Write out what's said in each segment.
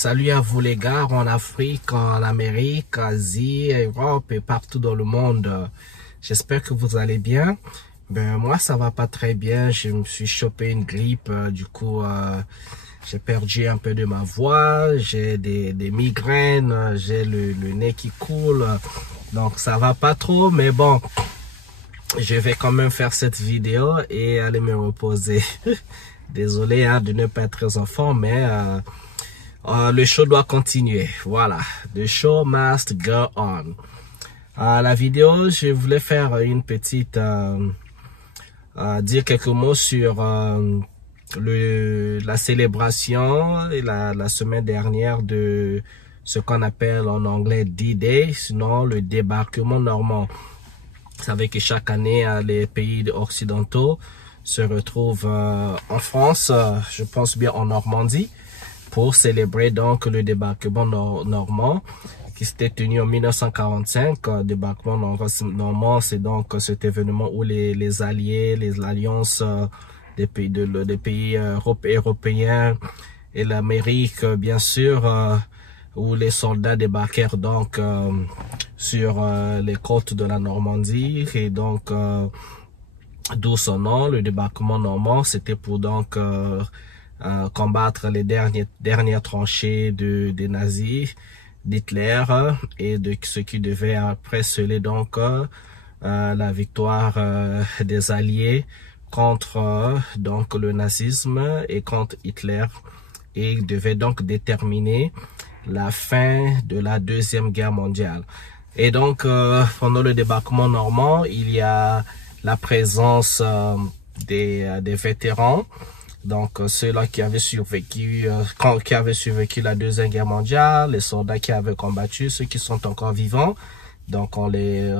Salut à vous les gars, en Afrique, en Amérique, Asie, Europe et partout dans le monde. J'espère que vous allez bien. Moi ça va pas très bien, je me suis chopé une grippe, j'ai perdu un peu de ma voix, j'ai des migraines, j'ai le nez qui coule, donc ça va pas trop, mais bon, je vais quand même faire cette vidéo et aller me reposer. Désolé de ne pas être très en forme, mais le show doit continuer. Voilà, the show must go on. La vidéo, je voulais faire une petite dire quelques mots sur la célébration et la semaine dernière de ce qu'on appelle en anglais D-Day, sinon le débarquement normand. Vous savez que chaque année, les pays occidentaux se retrouvent en France, je pense bien en Normandie, pour célébrer donc le débarquement normand qui s'était tenu en 1945. Débarquement normand, c'est donc cet événement où les alliés, les alliances des pays européens et l'Amérique, bien sûr, où les soldats débarquèrent donc sur les côtes de la Normandie, et donc d'où son nom, le débarquement normand. C'était pour donc combattre les dernières tranchées des nazis, d'Hitler, et de ce qui devait après sceller donc la victoire des alliés contre donc le nazisme et contre Hitler, et devait donc déterminer la fin de la Deuxième Guerre mondiale. Et donc pendant le débarquement normand, il y a la présence des vétérans, donc ceux-là qui avaient survécu la Deuxième Guerre mondiale, les soldats qui avaient combattu, ceux qui sont encore vivants. Donc on les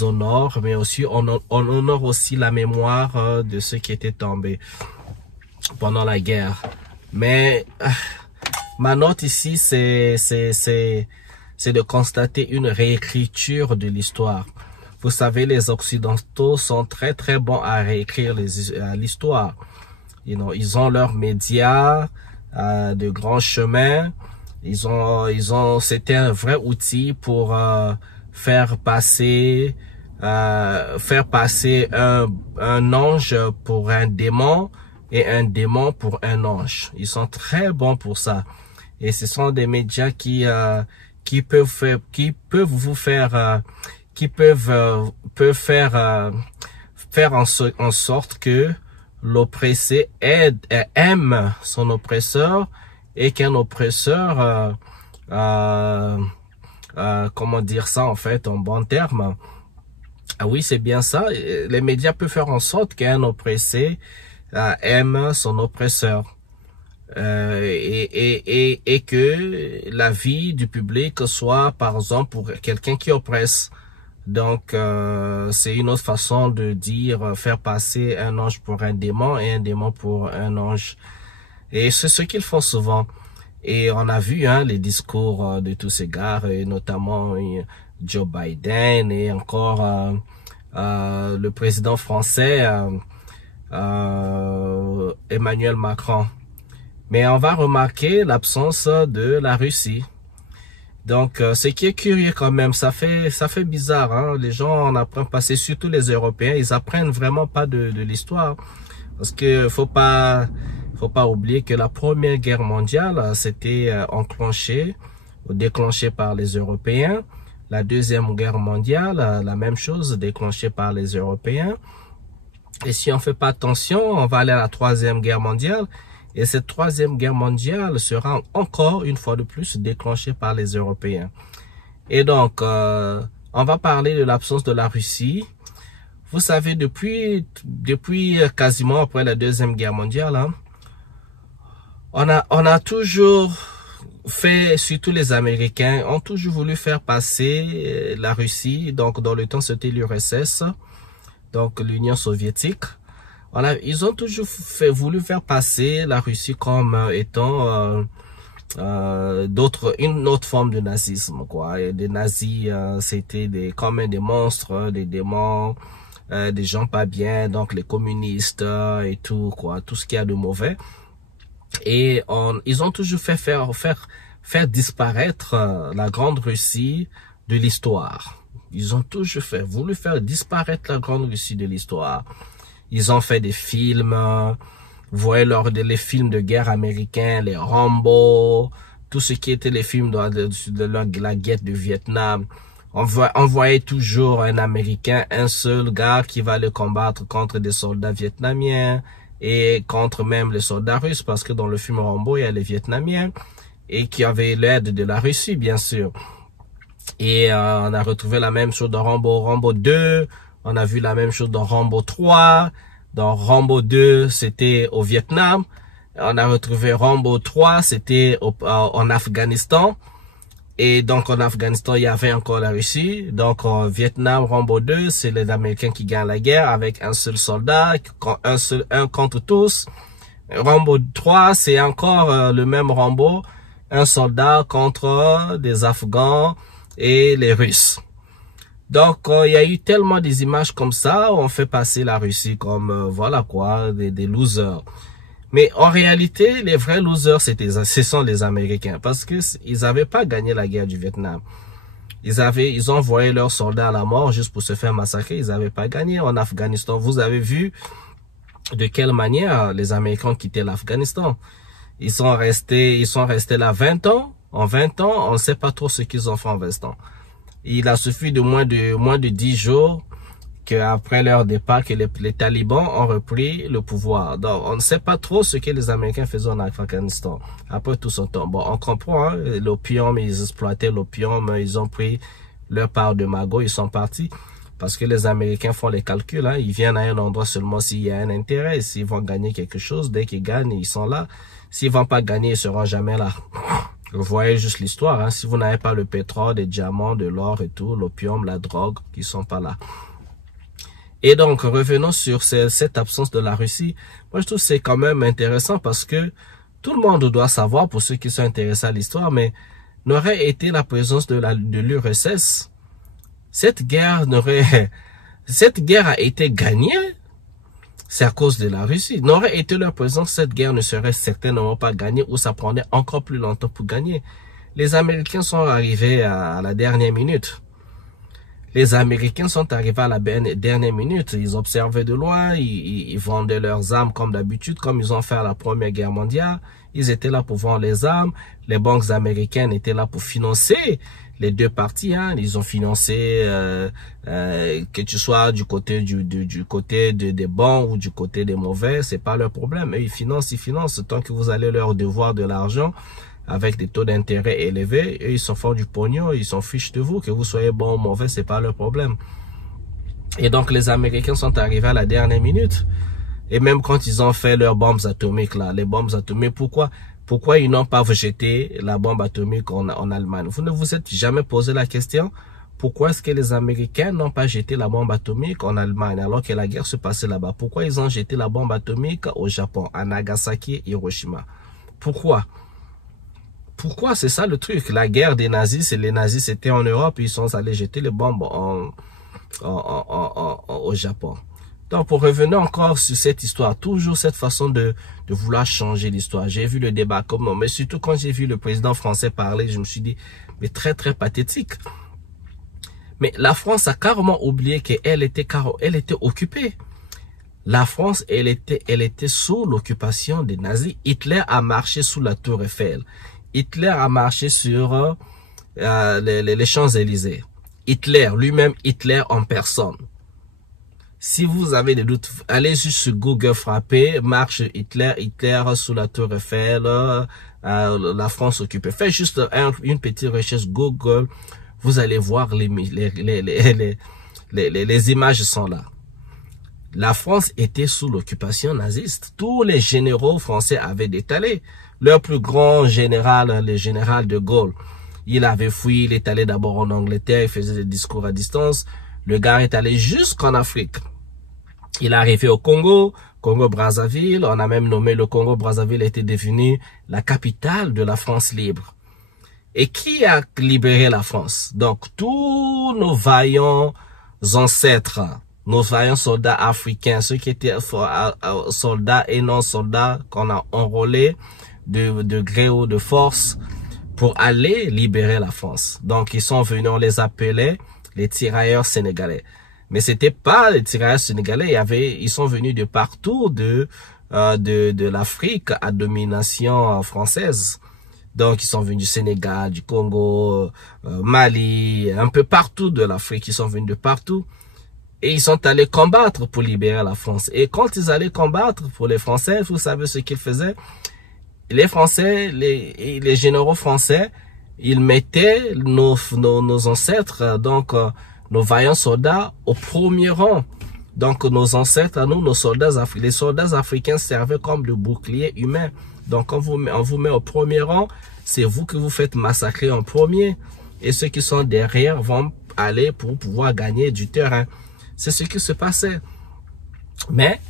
honore, mais aussi on honore aussi la mémoire de ceux qui étaient tombés pendant la guerre. Mais ma note ici, c'est de constater une réécriture de l'histoire. Vous savez, les Occidentaux sont très très bons à réécrire l'histoire. Ils ont leurs médias de grands chemins. C'était un vrai outil pour faire passer un ange pour un démon et un démon pour un ange. Ils sont très bons pour ça. Et ce sont des médias qui peuvent faire en sorte que l'oppressé aime son oppresseur, et qu'un oppresseur, comment dire ça en fait en bon terme, oui c'est bien ça, les médias peuvent faire en sorte qu'un oppressé aime son oppresseur, et que la vie du public soit par exemple pour quelqu'un qui oppresse. Donc c'est une autre façon de dire faire passer un ange pour un démon et un démon pour un ange. Et c'est ce qu'ils font souvent. Et on a vu les discours de tous ces gars, et notamment Joe Biden et encore le président français Emmanuel Macron. Mais on va remarquer l'absence de la Russie. Donc, ce qui est curieux quand même, ça fait bizarre. Les gens en apprennent pas, c'est surtout les Européens, ils apprennent vraiment pas de l'histoire. Parce que faut pas oublier que la Première Guerre mondiale, c'était déclenché par les Européens. La Deuxième Guerre mondiale, la même chose, déclenchée par les Européens. Et si on fait pas attention, on va aller à la Troisième Guerre mondiale. Et cette Troisième Guerre mondiale sera encore une fois de plus déclenchée par les Européens. Et donc, on va parler de l'absence de la Russie. Vous savez, depuis quasiment après la Deuxième Guerre mondiale, on a toujours fait, surtout les Américains, ont toujours voulu faire passer la Russie. Donc, dans le temps, c'était l'URSS, donc l'Union soviétique. Ils ont toujours voulu faire passer la Russie comme étant une autre forme de nazisme, quoi. Et des nazis, c'était comme des monstres, des démons, des gens pas bien, donc les communistes et tout, quoi, tout ce qu'il y a de mauvais. Et ils ont toujours fait faire disparaître la Grande Russie de l'histoire. Ils ont toujours voulu faire disparaître la Grande Russie de l'histoire. Ils ont fait des films, vous voyez les films de guerre américains, les Rambo, tout ce qui était les films de la guerre du Vietnam. On voyait toujours un Américain, un seul gars qui va le combattre contre des soldats vietnamiens et contre même les soldats russes, parce que dans le film Rambo, il y a les Vietnamiens et qui avaient l'aide de la Russie, bien sûr. Et on a retrouvé la même chose dans Rambo 2, on a vu la même chose dans Rambo 3, dans Rambo 2, c'était au Vietnam, on a retrouvé Rambo 3, c'était en Afghanistan. Et donc, en Afghanistan, il y avait encore la Russie. Donc, en Vietnam, Rambo 2, c'est les Américains qui gagnent la guerre avec un seul soldat, un contre tous. Rambo 3, c'est encore le même Rambo, un soldat contre des Afghans et les Russes. Donc, il y a eu tellement des images comme ça, on fait passer la Russie comme, voilà quoi, des losers. Mais en réalité, les vrais losers, ce sont les Américains, parce que ils n'avaient pas gagné la guerre du Vietnam. Ils ont envoyé leurs soldats à la mort juste pour se faire massacrer. Ils n'avaient pas gagné en Afghanistan. Vous avez vu de quelle manière les Américains ont quitté l'Afghanistan. Ils sont restés là 20 ans. En 20 ans, on ne sait pas trop ce qu'ils ont fait en 20 ans. Il a suffi de moins de 10 jours qu'après leur départ, que les talibans ont repris le pouvoir. Donc, on ne sait pas trop ce que les Américains faisaient en Afghanistan après tout ce temps. Bon, on comprend, hein, l'opium, ils exploitaient l'opium, ils ont pris leur part de magot, ils sont partis. Parce que les Américains font les calculs, hein, ils viennent à un endroit seulement s'il y a un intérêt. S'ils vont gagner quelque chose, dès qu'ils gagnent, ils sont là. S'ils vont pas gagner, ils seront jamais là. Vous voyez juste l'histoire, hein. Si vous n'avez pas le pétrole, des diamants, de l'or et tout, l'opium, la drogue, ils sont pas là. Et donc, revenons sur cette absence de la Russie. Moi, je trouve que c'est quand même intéressant parce que tout le monde doit savoir, pour ceux qui sont intéressés à l'histoire, mais n'aurait été la présence de l'URSS, cette guerre a été gagnée, c'est à cause de la Russie. N'aurait été leur présence, cette guerre ne serait certainement pas gagnée ou ça prendrait encore plus longtemps pour gagner. Les Américains sont arrivés à la dernière minute. Les Américains sont arrivés à la dernière minute. Ils observaient de loin, ils vendaient leurs armes comme d'habitude, comme ils ont fait à la Première Guerre mondiale. Ils étaient là pour vendre les armes. Les banques américaines étaient là pour financer les deux parties. Hein. Ils ont financé, que tu sois du côté des bons ou du côté des mauvais, c'est pas leur problème. Eux, ils financent. Tant que vous allez leur devoir de l'argent, avec des taux d'intérêt élevés, et ils s'en font du pognon, ils s'en fichent de vous, que vous soyez bon ou mauvais, c'est pas leur problème. Et donc les Américains sont arrivés à la dernière minute, et même quand ils ont fait leurs bombes atomiques là, les bombes atomiques, pourquoi ils n'ont pas jeté la bombe atomique en Allemagne? Vous ne vous êtes jamais posé la question? Pourquoi est-ce que les Américains n'ont pas jeté la bombe atomique en Allemagne alors que la guerre se passait là-bas? Pourquoi ils ont jeté la bombe atomique au Japon, à Nagasaki et Hiroshima? Pourquoi? C'est ça le truc. La guerre des nazis, les nazis c'était en Europe, ils sont allés jeter les bombes au Japon. Donc pour revenir encore sur cette histoire, toujours cette façon de vouloir changer l'histoire. J'ai vu le débat comment, mais surtout quand j'ai vu le président français parler, je me suis dit, mais très très pathétique. Mais la France a carrément oublié qu'elle était occupée. La France, elle était sous l'occupation des nazis. Hitler a marché sous la Tour Eiffel. Hitler a marché sur les Champs-Élysées. Hitler, lui-même Hitler en personne. Si vous avez des doutes, allez juste sur Google, frapper, marche Hitler sous la Tour Eiffel, la France occupée. Faites juste une petite recherche Google, vous allez voir les images sont là. La France était sous l'occupation naziste. Tous les généraux français avaient détalé. Leur plus grand général, le général de Gaulle, il avait fui, il est allé d'abord en Angleterre, il faisait des discours à distance. Le gars est allé jusqu'en Afrique. Il est arrivé au Congo, Congo-Brazzaville. On a même nommé le Congo-Brazzaville, était devenu la capitale de la France libre. Et qui a libéré la France? Donc, tous nos vaillants ancêtres, nos vaillants soldats africains, ceux qui étaient soldats et non soldats qu'on a enrôlés de gré ou de force pour aller libérer la France. Donc ils sont venus, on les appelait les tirailleurs sénégalais. Mais c'était pas les tirailleurs sénégalais, ils sont venus de partout de l'Afrique à domination française. Donc ils sont venus du Sénégal, du Congo, Mali, un peu partout de l'Afrique, ils sont venus de partout. Et ils sont allés combattre pour libérer la France. Et quand ils allaient combattre pour les Français, vous savez ce qu'ils faisaient? Les Français, les généraux français, ils mettaient nos ancêtres, donc nos vaillants soldats, au premier rang. Donc nos ancêtres, à nous, nos soldats africains, les soldats africains servaient comme de boucliers humains. Donc on vous met au premier rang, c'est vous que vous faites massacrer en premier. Et ceux qui sont derrière vont aller pour pouvoir gagner du terrain. C'est ce qui se passait. Mais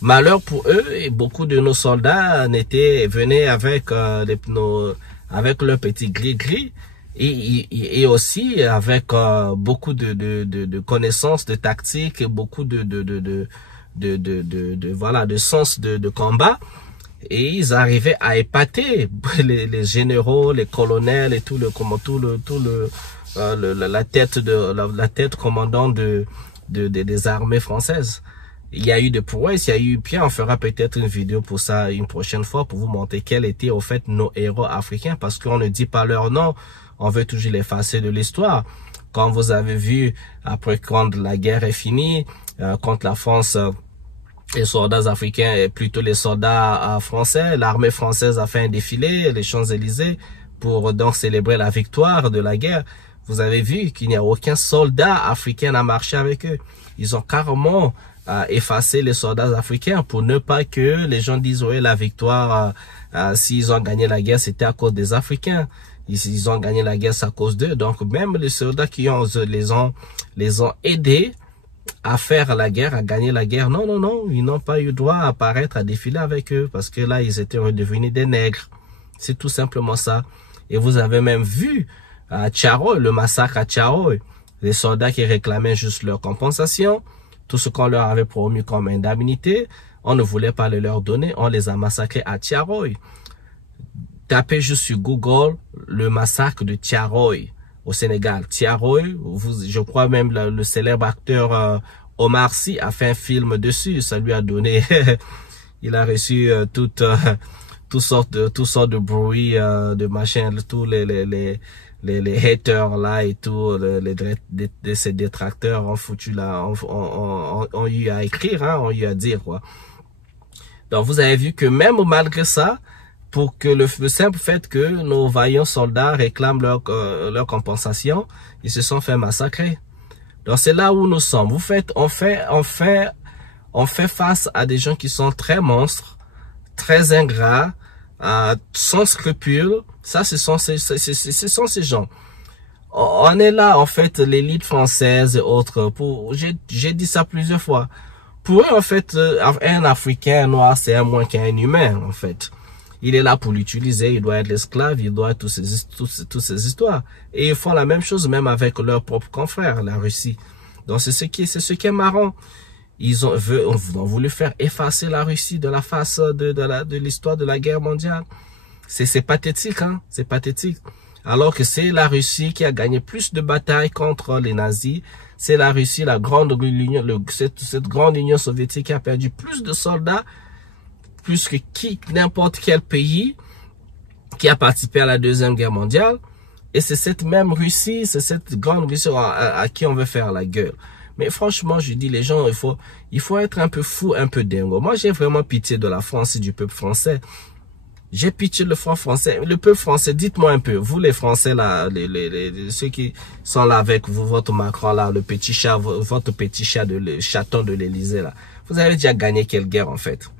malheur pour eux, et beaucoup de nos soldats venaient avec avec leur petit gris-gris et aussi avec beaucoup de connaissances, de tactiques, beaucoup de sens de combat. Et ils arrivaient à épater les généraux, les colonels et la tête commandant des armées françaises. Il y a eu des prouesses, il y a eu, puis on fera peut-être une vidéo pour ça une prochaine fois pour vous montrer quels étaient au fait nos héros africains, parce qu'on ne dit pas leur nom, on veut toujours les effacer de l'histoire. Quand vous avez vu, après quand la guerre est finie, contre la France, les soldats africains et plutôt les soldats français, l'armée française a fait un défilé, les Champs-Élysées, pour donc célébrer la victoire de la guerre. Vous avez vu qu'il n'y a aucun soldat africain à marcher avec eux. Ils ont carrément effacé les soldats africains pour ne pas que les gens disent ouais, la victoire, s'ils ont gagné la guerre, c'était à cause des Africains. Ils ont gagné la guerre, c'est à cause d'eux. Donc même les soldats qui les ont aidés à faire la guerre, à gagner la guerre, non, ils n'ont pas eu droit à apparaître, à défiler avec eux, parce que là, ils étaient redevenus des nègres. C'est tout simplement ça. Et vous avez même vu à Tcharoy, le massacre à Tcharoy, les soldats qui réclamaient juste leur compensation, tout ce qu'on leur avait promis comme indemnité, on ne voulait pas le leur donner, on les a massacrés à Tcharoy. Tapez juste sur Google le massacre de Tcharoy au Sénégal. Tcharoy, je crois même le célèbre acteur Omar Sy a fait un film dessus, ça lui a donné, il a reçu toutes sortes de bruit, de machin, tous les haters là et tout, ces détracteurs ont foutu là, ont eu à écrire, hein, ont eu à dire quoi. Donc vous avez vu que même malgré ça, pour que le simple fait que nos vaillants soldats réclament leur compensation, ils se sont fait massacrer. Donc c'est là où nous sommes. On fait face à des gens qui sont très monstres, très ingrats, sans scrupules. Ça, ce sont ces gens. On est là, en fait, l'élite française et autres. J'ai dit ça plusieurs fois. Pour eux, en fait, un Africain noir, c'est un moins qu'un humain, en fait. Il est là pour l'utiliser, il doit être l'esclave, il doit être toutes ces histoires. Et ils font la même chose même avec leur propre confrère, la Russie. Donc c'est ce qui est marrant. Ils ont voulu faire effacer la Russie de la face de l'histoire de la guerre mondiale. C'est pathétique, hein, c'est pathétique. Alors que c'est la Russie qui a gagné plus de batailles contre les nazis. C'est la Russie, cette grande Union soviétique qui a perdu plus de soldats, plus que n'importe quel pays qui a participé à la Deuxième Guerre mondiale. Et c'est cette même Russie, c'est cette grande Russie à qui on veut faire la gueule. Mais franchement, je dis, les gens, il faut être un peu fou, un peu dingo. Moi, j'ai vraiment pitié de la France et du peuple français. J'ai pitié de le français. Le peuple français, dites-moi un peu, vous les Français là, ceux qui sont là avec vous, votre Macron là, le petit chat, votre petit chat, le chaton de l'Élysée là. Vous avez déjà gagné quelle guerre en fait?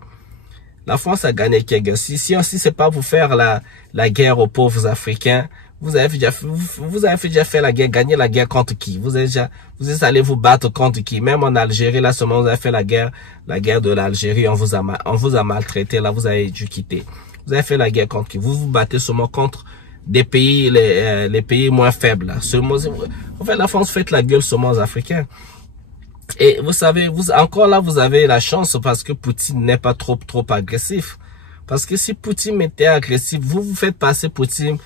La France a gagné quelle guerre? Si c'est pas pour faire la guerre aux pauvres Africains, vous avez déjà fait la guerre, gagné la guerre contre qui? Vous êtes allé vous battre contre qui? Même en Algérie, là, seulement vous avez fait la guerre de l'Algérie, on vous a maltraité, là, vous avez dû quitter. Vous avez fait la guerre contre qui? Vous vous battez seulement contre des pays, les pays moins faibles, là. Seulement, en fait, la France fait la gueule seulement aux Africains. Et vous savez, encore là, vous avez la chance parce que Poutine n'est pas trop agressif. Parce que si Poutine était agressif, vous faites passer Poutine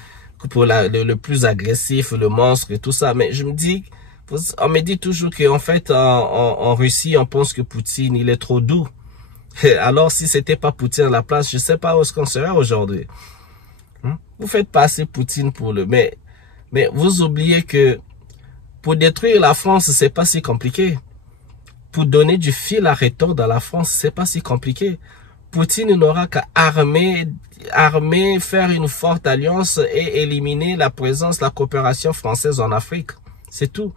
pour le plus agressif, le monstre et tout ça. Mais je me dis, on me dit toujours qu'en fait, en Russie, on pense que Poutine, il est trop doux. Alors, si c'était pas Poutine à la place, je sais pas où est-ce qu'on serait aujourd'hui. Vous faites passer Poutine pour le... Mais vous oubliez que pour détruire la France, c'est pas si compliqué. Pour donner du fil à retordre à la France, c'est pas si compliqué. Poutine n'aura qu'à armer, faire une forte alliance et éliminer la présence, la coopération française en Afrique. C'est tout.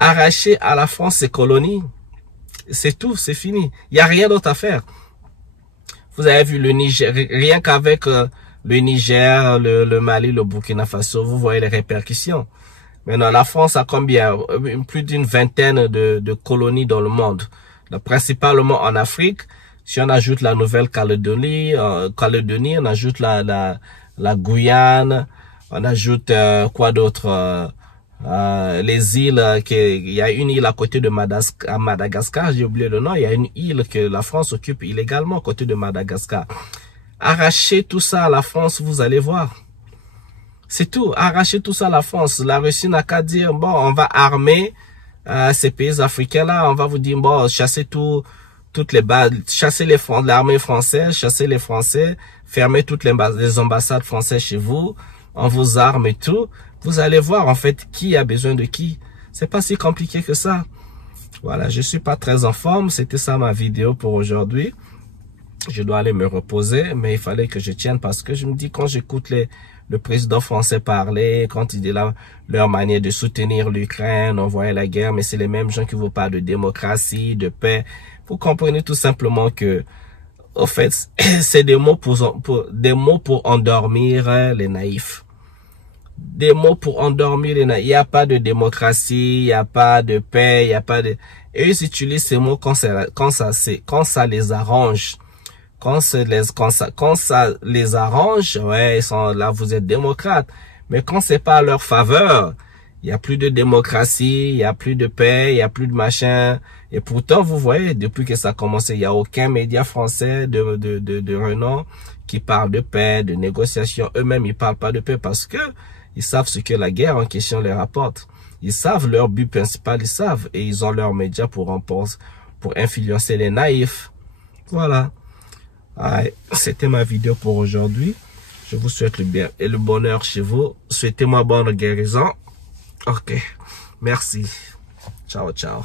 Arracher à la France ses colonies. C'est tout, c'est fini. Il n'y a rien d'autre à faire. Vous avez vu le Niger, rien qu'avec le Niger, le Mali, le Burkina Faso, vous voyez les répercussions. Maintenant, la France a combien? Plus d'une vingtaine de colonies dans le monde. Principalement en Afrique. Si on ajoute la Nouvelle-Calédonie, on ajoute la Guyane, on ajoute quoi d'autre? Les îles, il y a une île à côté de Madagascar, j'ai oublié le nom, il y a une île que la France occupe illégalement à côté de Madagascar. Arrachez tout ça à la France, vous allez voir. C'est tout, arrachez tout ça à la France. La Russie n'a qu'à dire, bon, on va armer ces pays africains-là, on va vous dire, bon, chassez toutes les bases, chassez l'armée française, chassez les Français, fermez toutes les ambassades françaises chez vous, on vous arme et tout. Vous allez voir en fait qui a besoin de qui. C'est pas si compliqué que ça. Voilà, je suis pas très en forme. C'était ça ma vidéo pour aujourd'hui. Je dois aller me reposer, mais il fallait que je tienne parce que je me dis quand j'écoute le président français parler, quand il dit là, leur manière de soutenir l'Ukraine, envoyer la guerre, mais c'est les mêmes gens qui vous parlent de démocratie, de paix. Vous comprenez tout simplement que, au fait, c'est des mots pour endormir les naïfs. Des mots pour endormir les naïfs. Il n'y a pas de démocratie, il n'y a pas de paix, il n'y a pas de... Et ils utilisent ces mots quand ça les arrange. Quand ça les arrange, ouais, ils sont là, vous êtes démocrates. Mais quand c'est pas à leur faveur, il y a plus de démocratie, il y a plus de paix, il y a plus de machin. Et pourtant, vous voyez, depuis que ça a commencé, il y a aucun média français de renom qui parle de paix, de négociation. Eux-mêmes, ils parlent pas de paix parce que ils savent ce que la guerre en question leur apporte. Ils savent leur but principal, ils savent. Et ils ont leurs médias pour influencer les naïfs. Voilà. C'était ma vidéo pour aujourd'hui. Je vous souhaite le bien et le bonheur chez vous. Souhaitez-moi bonne guérison. Ok. Merci. Ciao, ciao.